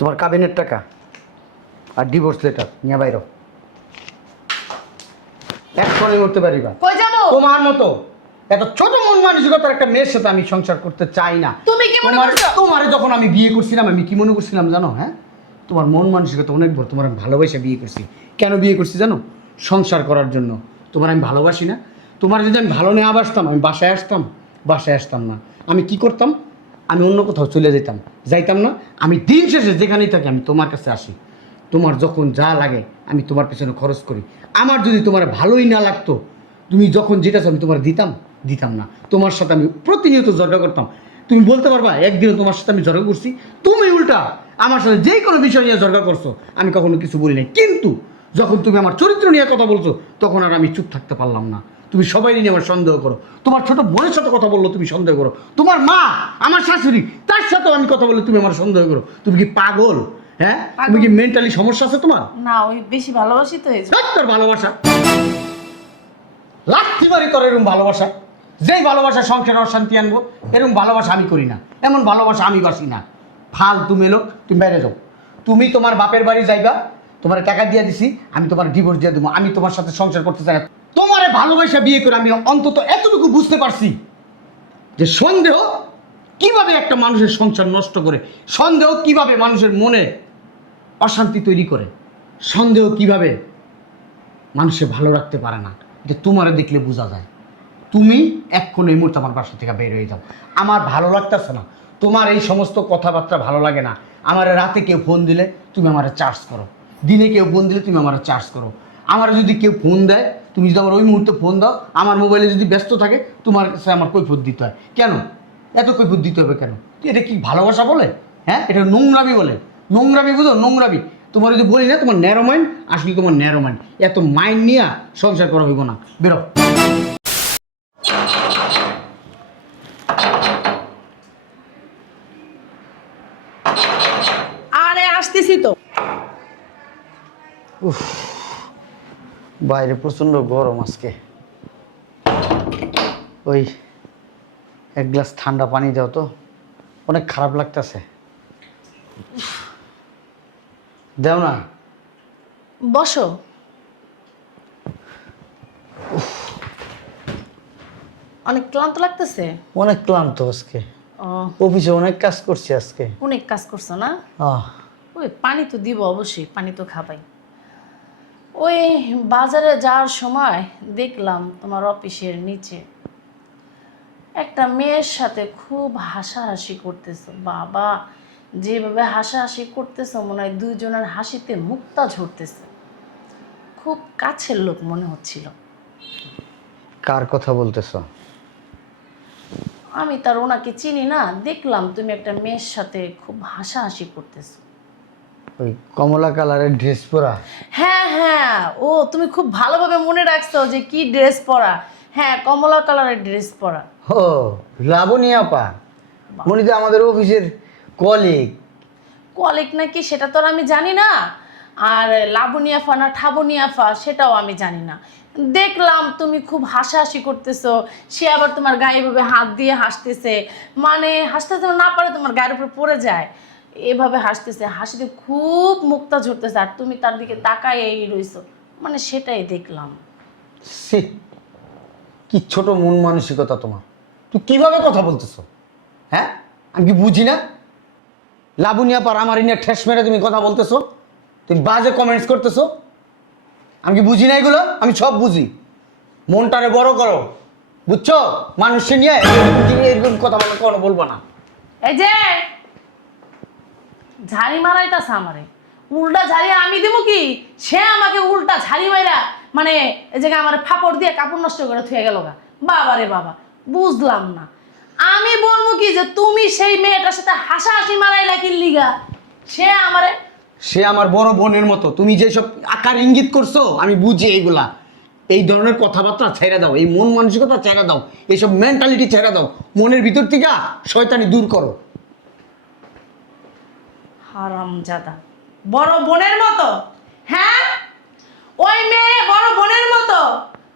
তোমার কাবিনের টাকা আর ডিভোর্স লেটার নিয়ে বাইরো। এক্ষণে উঠতে পারিবা। কই যাবো? তোমার মতো এত ছোট মন মানসিকতার একটা মেয়ের সাথে আমি সংসার করতে চাই না। তুমি কি মনে করছো? তোমারে যখন আমি বিয়ে করছিলাম আমি কি মনে করছিলাম জানো? হ্যাঁ, তোমার মন মানসিকতা অনেক বড়। তোমার আমি ভালোবাসা বিয়ে করছি। কেন বিয়ে করছি জানো? সংসার করার জন্য। তোমার আমি ভালোবাসি না। তোমার যদি আমি ভালো নিয়ে আসতাম আমি বাসায় আসতাম? বাসায় আসতাম না। আমি কি করতাম? আমি অন্য কোথাও চলে যেতাম। যাইতাম না। আমি দিন শেষে যেখানেই থাকি আমি তোমার কাছে আসি। তোমার যখন যা লাগে আমি তোমার পেছনে খরচ করি। আমার যদি তোমার ভালোই না লাগতো, তুমি যখন যেটা চাও আমি তোমার দিতাম না। তোমার সাথে আমি প্রতিনিয়ত ঝগড়া করতাম। তুমি বলতে পারবা একদিনও তোমার সাথে আমি ঝগড়া করছি? তুমি উল্টা আমার সাথে যে কোনো বিষয় নিয়ে ঝগড়া করছো, আমি কখনো কিছু বলি নাই। কিন্তু যখন তুমি আমার চরিত্র নিয়ে কথা বলছো তখন আর আমি চুপ থাকতে পারলাম না। তুমি সবাই নিয়ে আমার সন্দেহ করো। তোমার ছোট বোনের সাথে কথা বললো তুমি সন্দেহ করো। তোমার মা, আমার শাশুড়ি, তার সাথেও আমি কথা বললে তুমি আমার সন্দেহ করো। তুমি কি পাগল? হ্যাঁ, তুমি কি মেন্টালি সমস্যা আছে তোমার? না, ওই বেশি ভালোবাসি তো এই তোর ভালোবাসা লাঠি মারি তোর এরকম ভালোবাসা। যেই ভালোবাসা সংসারে অশান্তি আনবো এরকম ভালোবাসা আমি করি না। এমন ভালোবাসা আমি বাসি না। ফালতু মেলোক, তুমি বাইরে যাও। তুমি তোমার বাপের বাড়ি যাইবা, তোমার টাকা দিয়ে দিছি, আমি তোমার ডিভোর্স দিয়ে দেবো। আমি তোমার সাথে সংসার করতে চাই না। তোমার ভালোবাসা বিয়ে করে আমি অন্তত এতটুকু বুঝতে পারছি যে সন্দেহ কিভাবে একটা মানুষের সংসার নষ্ট করে, সন্দেহ কিভাবে মানুষের মনে অশান্তি তৈরি করে, সন্দেহ কিভাবে মানুষে ভালো রাখতে পারে না। এটা তোমারে দেখলে বোঝা যায়। তুমি এক্ষুনি এই মুহূর্তে আমার বাসা থেকে বের হয়ে যাও। আমার ভালো লাগতেছে না। তোমার এই সমস্ত কথাবার্তা ভালো লাগে না। আমার রাতে কেউ ফোন দিলে তুমি আমার চার্জ করো, দিনে কেউ ফোন দিলে তুমি আমার চার্জ করো। আমার যদি কেউ ফোন দেয় তুমি যদি আমার ওই মুহূর্তে ফোন দাও, আমার মোবাইলে যদি ব্যস্ত থাকে তোমার কাছে আমার কৈফিয়ত দিতে হয়। কেন এত কৈফিয়ত দিতে হবে কেন? এটা কি ভালোবাসা বলে? হ্যাঁ, এটা নোংরামি বলে। নোংরামি বুঝো? নোংরামি। তোমার যদি বলি না তোমার ন্যারো মাইন্ড, আসলে তোমার ন্যারো মাইন্ড। এত মাইন্ড নিয়ে সংসার করা হইব না। বেরো। আরে আসতেছি তো। বাইরে প্রচন্ড গরম আজকে। ওই এক গ্লাস ঠান্ডা পানি দাও তো, অনেক খারাপ লাগতেছে। দাও না। বসো। অনেক ক্লান্ত লাগতেছে? অনেক ক্লান্ত আজকে, ও, অফিসে অনেক কাজ করছি আজকে। অনেক কাজ করছো না? ওই পানি তো দিব, অবশ্যই পানি তো খাবাই। ওই বাজারে যাওয়ার সময় দেখলাম তোমার অফিসের নিচে একটা মেয়ের সাথে খুব হাসাহাসি করতেছো। বাবা, যেভাবে হাসাহাসি করতেছো মনে হয় দুইজনের হাসিতে মুক্তা ঝরতেছে। খুব কাছের লোক মনে হচ্ছিল। কার কথা বলতেছ? আমি তার ওনাকে চিনি না, দেখলাম তুমি একটা মেয়ের সাথে খুব হাসাহাসি করতেছো। ওই কমলা কালারের ড্রেস পরা? হ্যাঁ হ্যাঁ, ও তুমি খুব ভালোভাবে মনে রাখছো যে কি ড্রেস পরা। হ্যাঁ, কমলা কালারের ড্রেস পরা। ও, লাবণী আপা, উনি তো আমাদের অফিসের কলিগ। কলিগ নাকি সেটা তো আর আমি জানি না। আর লাবণিয়াফা না ঠাবনিয়াফা সেটাও আমি জানি না। দেখলাম তুমি খুব হাসাহাসি করতেছো, সে আবার তোমার গায়ে এভাবে হাত দিয়ে হাসতেছে। মানে হাসতে তো না পারে, তোমার গায়ের উপর পড়ে যায়। এভাবে হাসতেছে, হাসিতে খুব মুক্তা ঝরতেছে, আর তুমি তার দিকে তাকায় এই রইছো। মানে সেটাই দেখলাম। সে কি ছোট মন মানসিকতা তোমার! তুই কিভাবে কথা বলতেছো? হ্যাঁ, আমি কি বুঝি না? লাবণিয়া পার আমার ইনে ঠেস মেরে তুমি কথা বলতেছো, তুমি বাজে কমেন্টস করতেছো। আমি কি বুঝি না এগুলো? আমি সব বুঝি। মনটারে বড় করো, বুঝছো? মানুষকে নিয়ে এরকম কথা বলে কোনো বলবো না। এই যে ঝাড়ি মারাইতাছে আমারে, উল্টা ঝাড়ি আমি দেবো কি? সে আমাকে উল্টা ঝাড়ি মাইরা মানে এই জায়গায় আমার ফাপড় দিয়ে কাপড় নষ্ট করে থুয়ে গেল গা। বাবা রে বাবা, বুঝলাম না। আমি বলবো কি যে তুমি সেই মেয়েটার সাথে হাসাহাসি মারাইলা কি লিগা? সে আমার বড় বোনের মতো। তুমি যেসব আকার ইঙ্গিত করছো আমি বুঝি এইগুলা। এই ধরনের কথাবার্তা ছেড়ে দাও, এই মন মানসিকতা ছেড়ে দাও, এইসব মেন্টালিটি ছেড়ে দাও। মনের ভিতর থেকে শয়তানি দূর করো। হারামজাদা, বড় বোনের মতো? হ্যাঁ, ওই মেয়ে বড় বোনের মতো।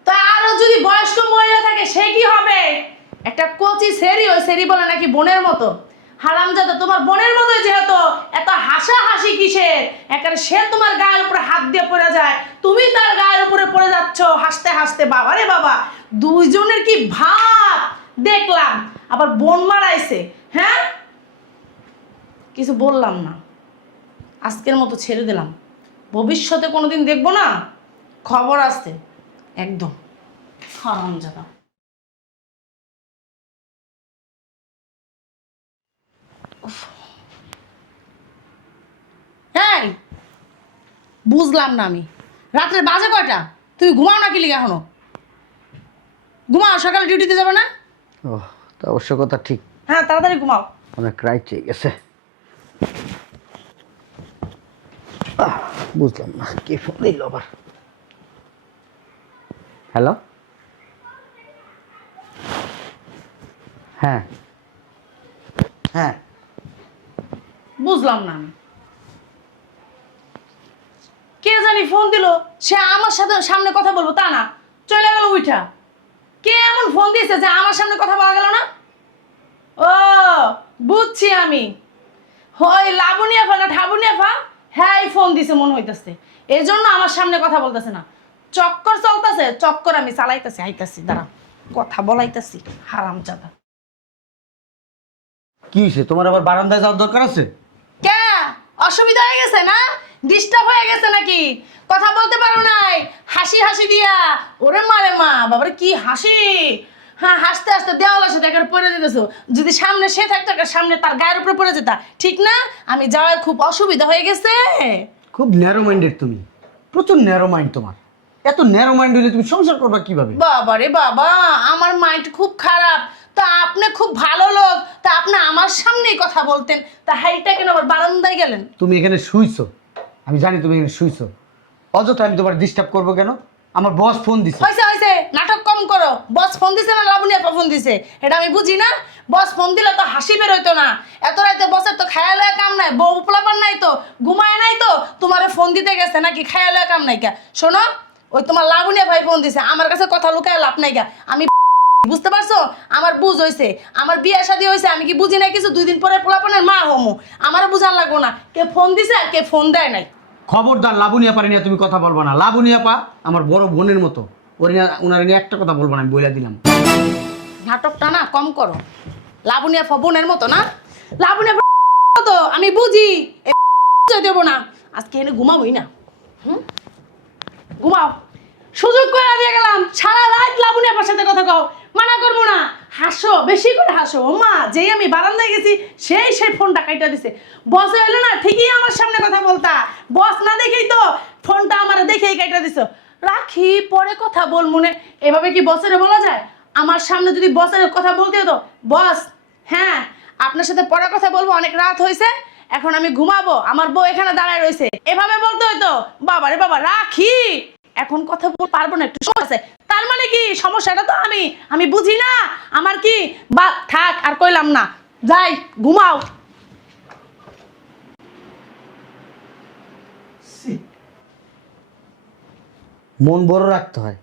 তা আরো যদি বয়স্ক মহিলা থাকে সে কি হবে? একটা কচি সেরি, ওই সেরি বলে নাকি বোনের মতো। হারামজাদা, তোমার বোনের মতো যেহেতু এত হাসাহাসি একেবারে সে তোমার গায়ের উপরে হাত দিয়ে পড়ে যায়, তুমি তার গায়ের উপরে পড়ে যাচ্ছ হাসতে হাসতে। বাবা রে বাবা, দুইজনের কি ভাব দেখলাম। আবার বোন মারাইছে। হ্যাঁ, কিছু বললাম না, আজকের মতো ছেড়ে দিলাম। ভবিষ্যতে কোনোদিন দেখবো না, খবর আছে একদম। হারামজাদা। হ্যাঁ, বুঝলাম না আমি, রাত্রে বাজে কয়টা? তুমি ঘুমাও না কি লিগে এখনো? ঘুমাও, সকালে ডিউটিতে যাবে না? ও, তা অবশ্য কথা ঠিক। হ্যাঁ, তাড়াতাড়ি ঘুমাও। অনেক রাইট চেয়ে গেছে। বুঝলাম না কে ফোন দিল আবার। হ্যালো, হ্যাঁ হ্যাঁ, বুঝলাম না আমি, কে জানি ফোন দিল। সে আমার সাথে সামনে কথা বলবো তা না, চলে গেল উঠা। কে এমন ফোন দিয়েছে যে আমার সামনে কথা বলা গেল না? ও, বুঝছি আমি, হয় লাবণী আফা না ঠাবুনি আফা, হ্যাঁ এই ফোন দিছে মনে হইতেছে, এই জন্য আমার সামনে কথা বলতেছে না। চক্কর চলতেছে, চক্কর আমি চালাইতেছি, আইতাছি, দাঁড়া, কথা বলাইতেছি। হারামজাদা। কি হয়েছে তোমার? আবার বারান্দায় যাওয়ার দরকার আছে? কে, অসুবিধা হয়ে গেছে না? ডিস্টার্ব হয়ে গেছে নাকি? কথা বলতে পারো নাই? হাসি হাসি দিয়া, ওরে মারে মা, বাবারে কি হাসি! হ্যাঁ, হাসতে হাসতে দেওয়ালের সাথে একবার পড়ে যেতেছো। যদি সামনে সে থাকতো, একটা সামনে তার গায়ের উপরে পড়ে যেতা, ঠিক না? আমি যাওয়ায় খুব অসুবিধা হয়ে গেছে। খুব ন্যারো মাইন্ডেড তুমি, প্রচুর ন্যারো মাইন্ড তোমার। এত ন্যারো মাইন্ড হলে তুমি সংসার করবা কিভাবে? বাবারে বাবা, আমার মাইন্ড খুব খারাপ। তা আপনি খুব ভালো লোক, তা আপনি আমার সামনেই কথা বলতেন, তা হাইটা কেন আবার বারান্দায় গেলেন? তুমি এখানে শুইছো, আমি জানি তুমি এখানে শুইছো। অযথা আমি তোমার ডিস্টার্ব করবো কেন? আমার বস ফোন দিছে। হয়েছে হয়েছে, নাটক কম করো। বস ফোন দিছে না লাবণী আপা ফোন দিছে, এটা আমি বুঝি না? বস ফোন দিলে তো হাসি বের হইতো না। এত রাতে বসের তো খায়া লয়া কাম নাই, বউ পোলাপান নাই তো, ঘুমায় নাই তো, তোমারে ফোন দিতে গেছে নাকি খায়া লয়া কাম নাই কা? শোনো, ওই তোমার লাবণী ভাই ফোন দিছে, আমার কাছে কথা লুকায় লাভ নাই কা। আমি বুঝতে পারছো, আমার বুঝ হইছে, আমার বিয়ে শাদী হয়েছে, আমি কি বুঝি নাই কিছু? 2 দিন পরে পোলাপানের মা হমু, আমারও বুঝান লাগবো না কে ফোন দিছে আর কে ফোন দেয় নাই। খবরদার লাবণী আপা নিয়ে তুমি কথা বলবা না। লাবণী আপা আমার বড় বোনের মতো, ওনার নিয়ে একটা কথা বলবো না, আমি বলে দিলাম। নাটকটা না কম করো। লাবণী আপা বোনের মতো না? লাবণী আপা তো আমি বুঝি, দেবো না, আজকে এনে ঘুমাবোই না। ঘুমাও, সুযোগ করে দিয়ে গেলাম, সারা রাত লাবণী আপার সাথে কথা কও, মানা করবো না। হাসো, বেশি করে হাসো। ও মা, যেই আমি বারান্দায় গেছি সেই ফোনটা কাইটা দিছে। বস এলো না, ঠিকই আমার সামনে কথা বলতা, বস না দেখেই তো ফোনটা আমার দেখেই কাইটা দিছো। রাখি, পরে কথা বল মনে, এভাবে কি বসের বলা যায়? আমার সামনে যদি বসের কথা বলতে হতো, বস হ্যাঁ আপনার সাথে পরে কথা বলবো, অনেক রাত হয়েছে, এখন আমি ঘুমাবো, আমার বউ এখানে দাঁড়ায় রয়েছে, এভাবে বলতে হইতো। বাবা রে বাবা, রাখি, এখন কথা বলতে পারবো না, একটু সমস্যা আছে। তার মানে কি সমস্যাটা তো আমি বুঝি না? আমার কি বা থাক, আর কইলাম না, যাই ঘুমাও। মন বড় রাখতে হয়,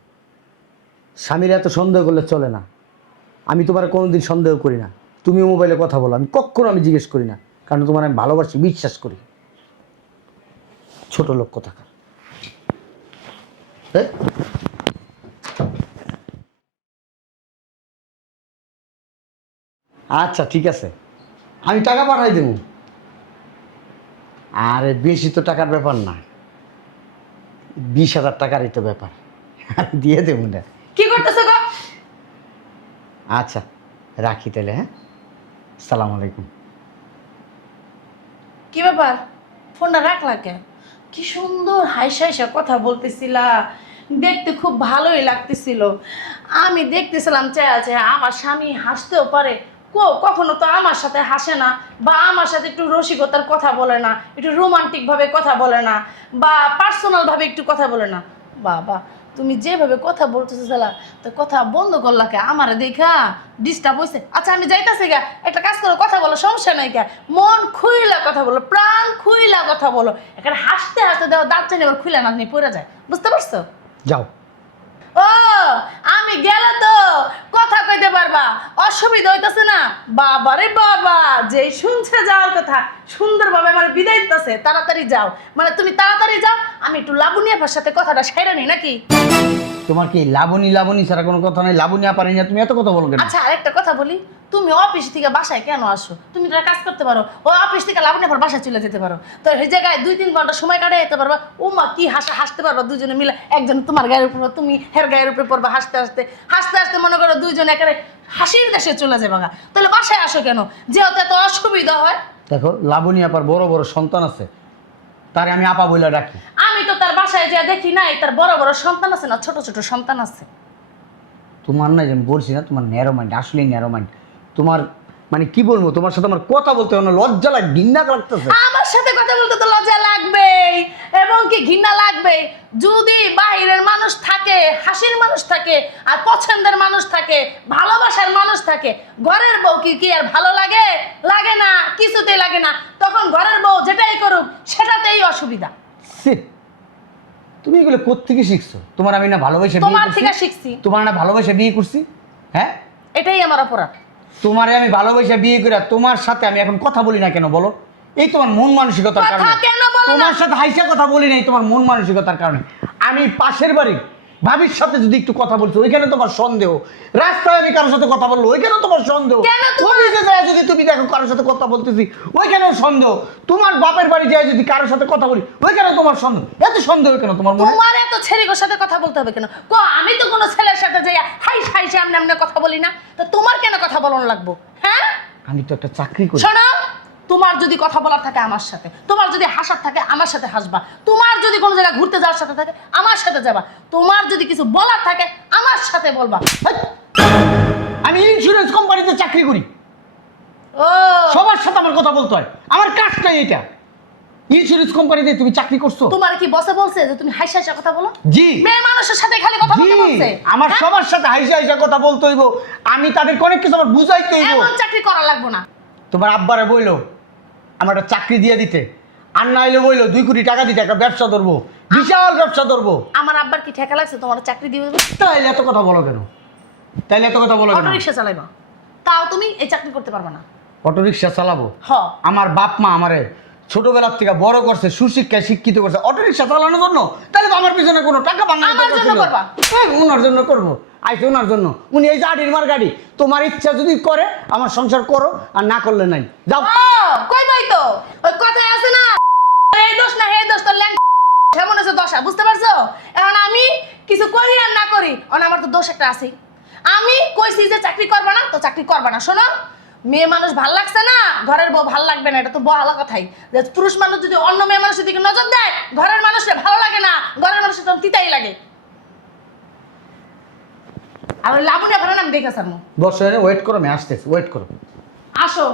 স্বামীর এত সন্দেহ করলে চলে না। আমি তোমার কোনোদিন সন্দেহ করি না। তুমি মোবাইলে কথা বলো, আমি কখনো জিজ্ঞেস করি না, কারণ তোমার আমি ভালোবাসি, বিশ্বাস করি। ছোট লোক কোথাকার। আচ্ছা ঠিক আছে, আমি টাকা পাঠাই দেবো। আরে বেশি তো টাকার ব্যাপার না, 20,000 টাকারই তো ব্যাপার, আমি দিয়ে দেবো না। কি করতেছো গো? আচ্ছা রাখি তাহলে, হ্যাঁ, আসসালামু আলাইকুম। কি ব্যাপার, ফোনটা রাখলা কেন? কি সুন্দর হাইসা হাইসা কথা বলতেছিলা, দেখতে খুব ভালোই লাগতেছিল। আমি দেখতেছিলাম চেয়ে আমার স্বামী হাসতেও পারে, কখনো তো আমার সাথে হাসে না, বা আমার সাথে একটু রসিকতার কথা বলে না, একটু রোমান্টিক ভাবে কথা বলে না, বা পার্সোনাল ভাবে একটু কথা বলে না। বাবা, তুমি যেভাবে কথা বলতেছো চালা, তো কথা বন্ধ করলা কে? আমারে দেখা ডিস্টার্ব হয়েছে। আচ্ছা আমি যাইতাছি গা, একটা কাজ করো, কথা বলো, সমস্যা নাই কে, মন খুইলা কথা বলো, প্রাণ খুইলা কথা বলো। এখানে হাসতে হাসতে দেওয়া দাঁত চাইলে আবার খুইলা না নিয়ে পড়ে যায়, বুঝতে পারছো? যাও। ও আমি গেলে তো কথা কইতে পারবা, অসুবিধা হইতাছে না? বাবারে বাবা, যেই শুনছে যাওয়ার কথা সুন্দরভাবে আমার বিদায় দিতেছে, তাড়াতাড়ি যাও। মানে তুমি তাড়াতাড়ি যাও, আমি একটু লাবণী আপার সাথে কথাটা সেরে নিই নাকি? তোমার কি লাবণী লাবণী ছাড়া কোনো কথা নাই? লাবণী পারি না, তুমি এত কথা বলো কেন? আচ্ছা আরেকটা কথা বলি, তুমি অফিস থেকে বাসায় কেন আসো? তুমি তো একটা কাজ করতে পারো, ও অফিস থেকে লাবণী আপার বাসায় চলে যেতে পারো, তো এই জায়গায় 2-3 ঘন্টা সময় কাটাই যেতে পারবা। ও মা, কি হাসতে পারবা দুজনে মিলে, একজন তোমার গায়ের উপর, তুমি হের গায়ের উপরে পড়বা, হাসতে হাসতে হাসতে হাসতে মনে করো দুইজন একেবারে হাসির দেশে চলে যাবে গা। তাহলে বাসায় আসো কেন? যেহেতু এত অসুবিধা হয়। দেখো, লাবণী আপার বড় বড় সন্তান আছে, তারে আমি আপা বইলা ডাকি। আমি তো তার বাসায় যা দেখি নাই, তার বড় বড় সন্তান আছে না ছোট ছোট সন্তান আছে। তোমার না, যে আমি বলছি না, তোমার ন্যারো মাইন্ড, আসলেই ন্যারো মাইন্ড। তোমার মানে কি বলবো, তোমার সাথে আমার কথা বলতে আমার লজ্জা লাগে, ঘৃণা লাগতেছে। আমার সাথে কথা বলতে তো লজ্জা লাগবেই এবং কি ঘৃণা লাগবে। যদি বাইরের মানুষ থাকে, হাসির মানুষ থাকে, আর পছন্দের মানুষ থাকে, ভালোবাসার মানুষ থাকে, ঘরের বউ কি কি আর ভালো লাগে? লাগে না, কিছুতেই লাগে না। তখন ঘরের বউ যেটাই করুক সেটাতেই অসুবিধা। ছি, তুমি এগুলো কোত্থেকে শিখছো? তোমার আমি না ভালোবাসে বিয়ে তোমার করছি? থেকে শিখছি। তোমার না ভালোবাসে বিয়ে করছি? হ্যাঁ, এটাই আমার অপরাধ। তোমারে আমি ভালোবাসা বিয়ে করে তোমার সাথে আমি এখন কথা বলি না কেন বলো? এই তোমার মন মানসিকতার কথা কারণে। কেন বলো না? তোমার সাথে হাইসা কথা বলি নাই, তোমার মন মানসিকতার কারণে। আমি পাশের বাড়ি ভাবির সাথে যদি একটু কথা বলছো, ওইখানে তোমার সন্দেহ। রাস্তায় আমি কারোর সাথে কথা বললো, ওইখানে তোমার সন্দেহ। কেন তোমার? অফিসে যায় যদি তুমি দেখো কারোর সাথে কথা বলতেছি, ওইখানেও সন্দেহ। তোমার বাপের বাড়ি যায় যদি কারোর সাথে কথা বলি, ওইখানে তোমার সন্দেহ। এত সন্দেহ কেন তোমার মনে? তোমার এত ছেলের সাথে কথা বলতে হবে কেন? আমি তো কোনো ছেলের সাথে যাই হাইস হাইসে আমনে আমনে কথা বলি না, তো তোমার কেন কথা বলানো লাগবো? হ্যাঁ, আমি তো একটা চাকরি করি। শোনো, তোমার যদি কথা বলার থাকে আমার সাথে, তোমার যদি হাসার থাকে আমার সাথে হাসবা, তোমার যদি কোনো জায়গায় ঘুরতে যাওয়ার সাথে থাকে আমার সাথে যাবা, তোমার যদি কিছু বলার থাকে আমার সাথে বলবা। হেৎ! আমি ইন্স্যুরেন্স কোম্পানিতে চাকরি করি, ও সবার সাথে আমার কথা বলতে হয়, আমার কাজটাই এটা। ইন্স্যুরেন্স কোম্পানিতে তুমি চাকরি করছো? তোমার কি বসে বলছে যে তুমি হাইসা হাইসা কথা বলো? জি। মেয়ে মানুষের সাথে খালি কথা জি, বলতে বলছে? আমার হ্যাঁ? সবার সাথে হাইসা হাইসা কথা বলতে হইব। আমি তাদেরকে অনেক কিছু আমার বুঝাইতে হইব। এমন চাকরি করা লাগবো না। তোমার আব্বারে বইলো আমার একটা চাকরি দিয়ে দিতে, আর না হইলে বইলো 2 কোটি টাকা দিতে একটা ব্যবসা ধরবো, বিশাল ব্যবসা ধরবো। আমার আব্বার কি ঠেকা লাগছে তোমার চাকরি দিয়ে দেবো? তাইলে এত কথা বলো কেন? তাইলে এত কথা বলো কেন? অটো রিক্সা চালাইবা, তাও তুমি এই চাকরি করতে পারবে না। অটো রিক্সা চালাবো? হ, আমার বাপ মা আমারে ছোটবেলার থেকে বড় করছে, সুশিক্ষায় শিক্ষিত করছে অটো রিক্সা চালানোর জন্য। তাহলে তো আমার পিছনে কোনো টাকা বাংলা আমার জন্য করবা? হ্যাঁ, ওনার জন্য করবো। আইসে ওনার জন্য, উনি এই যে আডির মার গাড়ি। তোমার ইচ্ছা যদি করে আমার সংসার করো, আর না করলে নাই, যাও। ও কই বই তো ওই কথাই আছে না, এই দোষ না এই দোষ, তোর ল্যাং কেমন আছে দশা, বুঝতে পারছো? এখন আমি কিছু করি আর না করি, আমার তো দোষ একটা আছে। আমি কইছি যে চাকরি করবা না, তো চাকরি করবা না। শোনো, মেয়ে মানুষ ভাল লাগছে না, ঘরের বউ ভাল লাগবে না, এটা তো বহালা কথাই। যে পুরুষ মানুষ যদি অন্য মেয়ে মানুষের দিকে নজর দেয়, ঘরের মানুষের ভালো লাগে না, ঘরের মানুষের তখন তিতাই লাগে। আর ওই লাবণী ভাড়া আমি দেখে সারমু। বসে ওয়েট করো, আমি আসতেছি, ওয়েট করো। আসো,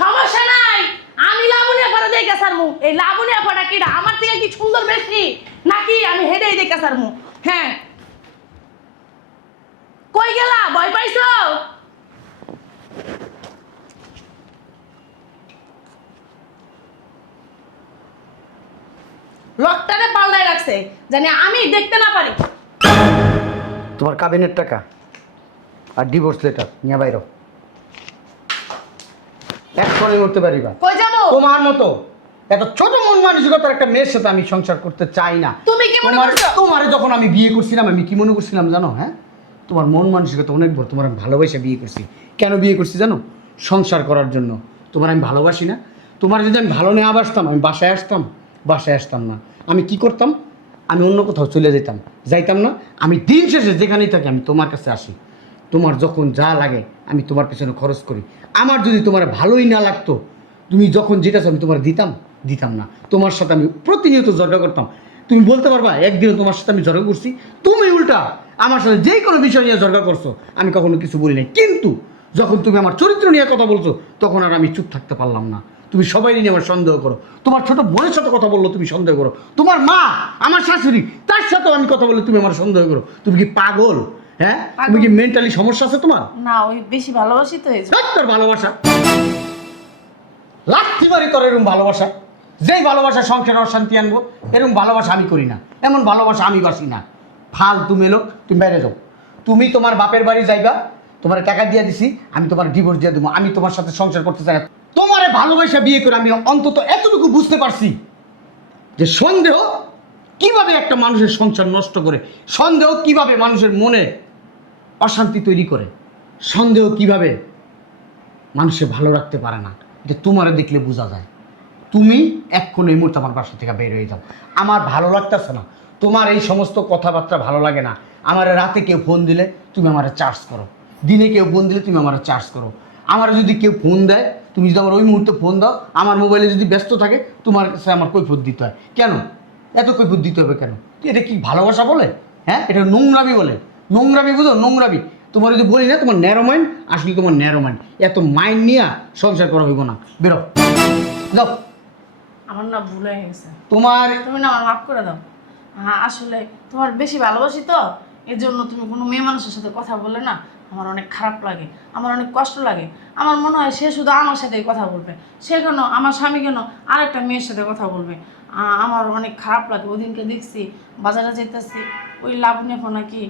সমস্যা নাই, আমি লাবণী আপারা দেখে সারমু। এই লাবণী আপাটা কিরা আমার থেকে কি সুন্দর বেশি নাকি আমি হেডেই দেখে সারমু? হ্যাঁ, কই গেলা, ভয় পাইছো? লকটারে পাল্টায় রাখছে জানি আমি দেখতে না পারি। তোমার কাবিনের টাকা আর ডিভোর্স লেটার নিয়ে বাইরো, এক্ষণে করতে পারিবা। কই যাবো? তোমার মতো এত ছোট মন মানসিকতার একটা মেয়ের সাথে আমি সংসার করতে চাই না। তুমি কি মনে করছো? তোমার যখন আমি বিয়ে করছিলাম আমি কি মনে করছিলাম জানো? হ্যাঁ, তোমার মন মানসিকতা অনেক বড়। তোমার আমি ভালোবাসা বিয়ে করছি। কেন বিয়ে করছি জানো? সংসার করার জন্য। তোমার আমি ভালোবাসি না? তোমার যদি আমি ভালো নেওয়া আসতাম, আমি বাসায় আসতাম? বাসায় আসতাম না। আমি কি করতাম? আমি অন্য কোথাও চলে যেতাম, যাইতাম না। আমি দিন শেষে যেখানেই থাকি আমি তোমার কাছে আসি। তোমার যখন যা লাগে আমি তোমার পেছনে খরচ করি। আমার যদি তোমার ভালোই না লাগতো, তুমি যখন যেটা চাও আমি তোমার দিতাম না। তোমার সাথে আমি প্রতিনিয়ত ঝগড়া করতাম। তুমি বলতে পারবা একদিনও তোমার সাথে আমি ঝগড়া করছি? তুমি উল্টা আমার সাথে যে কোনো বিষয় নিয়ে ঝগড়া করছো, আমি কখনো কিছু বলি নাই। কিন্তু যখন তুমি আমার চরিত্র নিয়ে কথা বলছো, তখন আর আমি চুপ থাকতে পারলাম না। তুমি সবাই নিয়ে আমার সন্দেহ করো। তোমার ছোট বোনের সাথে কথা বললো তুমি সন্দেহ করো। তোমার মা, আমার শাশুড়ি, তার সাথেও আমি কথা বললে তুমি আমার সন্দেহ করো। তুমি কি পাগল? হ্যাঁ, তুমি কি মেন্টালি সমস্যা আছে তোমার? না, ওই বেশি ভালোবাসি তো এই জন্য। তোর ভালোবাসা লাথি মারি তোর এরকম ভালোবাসা। যেই ভালোবাসা সংসারে অশান্তি আনবো, এরকম ভালোবাসা আমি করি না। এমন ভালোবাসা আমি বাসি না। ফালতু মেলো, তুমি বাইরে যাও। তুমি তোমার বাপের বাড়ি যাইবা, তোমার টাকা দিয়ে দিছি, আমি তোমার ডিভোর্স দিয়ে দেবো, আমি তোমার সাথে সংসার করতে চাই না। তোমারে ভালোবাসা বিয়ে করে আমি অন্তত এতটুকু বুঝতে পারছি যে সন্দেহ কিভাবে একটা মানুষের সংসার নষ্ট করে, সন্দেহ কিভাবে মানুষের মনে অশান্তি তৈরি করে, সন্দেহ কিভাবে মানুষে ভালো রাখতে পারে না, এটা তোমারে দেখলে বোঝা যায়। তুমি এক্ষুনি এই মুহূর্তে আমার বাসা থেকে বের হয়ে যাও, আমার ভালো লাগতেছে না, তোমার এই সমস্ত কথাবার্তা ভালো লাগে না। আমার রাতে কেউ ফোন দিলে তুমি আমার চার্জ করো, দিনে কেউ ফোন দিলে তুমি আমার চার্জ করো। আমার যদি কেউ ফোন দেয়, তুমি যদি আমার ওই মুহূর্তে ফোন দাও, আমার মোবাইলে যদি ব্যস্ত থাকে, তোমার কাছে আমার কৈফিয়ত দিতে হয় কেন? এত কৈফিয়ত দিতে হবে কেন? এটা কি ভালোবাসা বলে? হ্যাঁ, এটা নোংরামি বলে। নোংরামি বুঝো, নোংরামি। তোমার যদি বলি না তোমার ন্যারো মাইন্ড, আসলে তোমার ন্যারো মাইন্ড। এত মাইন্ড নিয়ে সংসার করা হইব না, বেরো যাও। আমার না ভুল হয়ে গেছে, তোমার তুমি না আমার মাফ করে দাও। হ্যাঁ, আসলে তোমার বেশি ভালোবাসি তো, এর জন্য তুমি কোনো মেয়ে মানুষের সাথে কথা বললে না আমার অনেক খারাপ লাগে, আমার অনেক কষ্ট লাগে। আমার মনে হয় সে শুধু আমার সাথেই কথা বলবে, সে কেন আমার স্বামী কেন আরেকটা মেয়ের সাথে কথা বলবে। আমার অনেক খারাপ লাগে। ওই দিনকে দেখছি বাজারে যেতেছি, ওই লাবণ্য নাকি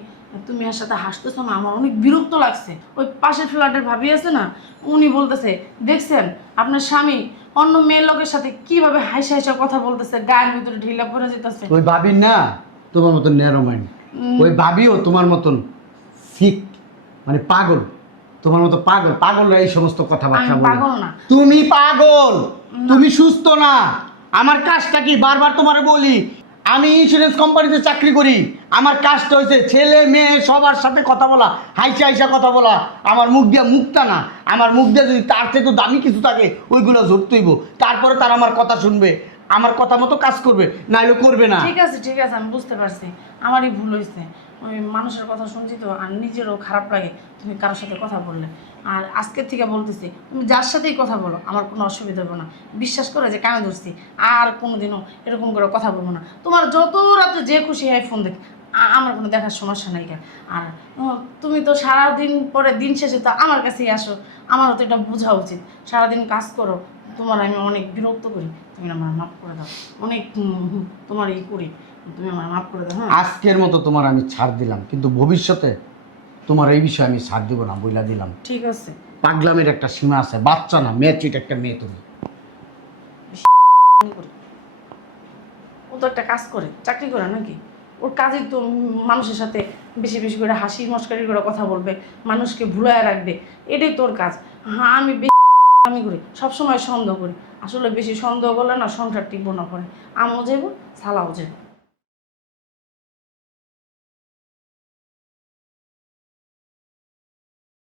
তুমি এর সাথে হাসতেছো না, আমার অনেক বিরক্ত লাগছে। ওই পাশের ফ্ল্যাটের ভাবি আছে না, উনি বলতেছে দেখছেন আপনার স্বামী অন্য মেয়ের লোকের সাথে কিভাবে হাসা হাসা কথা বলতেছে, গায়ের ভিতরে ঢিলা পড়ে যেতেছে। ওই ভাবি না তোমার মতন ন্যারো মাইন্ড, ওই ভাবিও তোমার মতন সিক, মানে পাগল। তোমার মতো পাগল, পাগলরা এই সমস্ত কথাবার্তা আমি বলে। পাগল না। তুমি পাগল, তুমি সুস্থ না। আমার কাজটা কি বারবার তোমার বলি, আমি ইন্স্যুরেন্স কোম্পানিতে চাকরি করি। আমার কাজটা হয়েছে ছেলে মেয়ে সবার সাথে কথা বলা, হাইসা হাইসা কথা বলা। আমার মুখ দিয়ে মুখটা না, আমার মুখ দিয়ে যদি তার থেকে দামি কিছু থাকে ওইগুলো ধরতেইব, তারপরে তার আমার কথা শুনবে, আমার কথা মতো কাজ করবে, নাইলে করবে না। ঠিক আছে ঠিক আছে, আমি বুঝতে পারছি আমারই ভুল হয়েছে। ওই মানুষের কথা শুনছি তো, আর নিজেরও খারাপ লাগে তুমি কারোর সাথে কথা বললে। আর আজকের থেকে বলতেছি তুমি যার সাথেই কথা বলো আমার কোনো অসুবিধা হবে না, বিশ্বাস করে যে কানে ধরছি। আর কোনোদিনও এরকম করে কথা বলবো না। তোমার যত রাতে যে খুশি হয় ফোন দেখ, আমার কোনো দেখার সমস্যা নাই। আর তুমি তো সারাদিন পরে দিন শেষে তো আমার কাছেই আসো, আমারও তো এটা বোঝা উচিত। সারাদিন কাজ করো, তোমার আমি অনেক বিরক্ত করি, তুমি আমার মাফ করে দাও। অনেক তোমার ই করি, তুমি আমার মাফ করে দাও। হ্যাঁ, আজকের মতো তোমার আমি ছাড় দিলাম, কিন্তু ভবিষ্যতে তোমার এই বিষয়ে আমি ছাড় দিব না, বইলা দিলাম। ঠিক আছে। পাগলামের একটা সীমা আছে, বাচ্চা না, মেয়েচিট একটা মেয়ে তুমি। ও তো একটা কাজ করে, চাকরি করে নাকি? ওর কাজই তো মানুষের সাথে বেশি বেশি করে হাসি মস্কারি করে কথা বলবে, মানুষকে ভুলায় রাখবে, এটাই তোর কাজ। হ্যাঁ, আমি বেশি আমি করি, সবসময় সন্দেহ করি। আসলে বেশি সন্দেহ করলে না সংসার টিকবো না, পরে আমও যাবো, সালাও যাবো।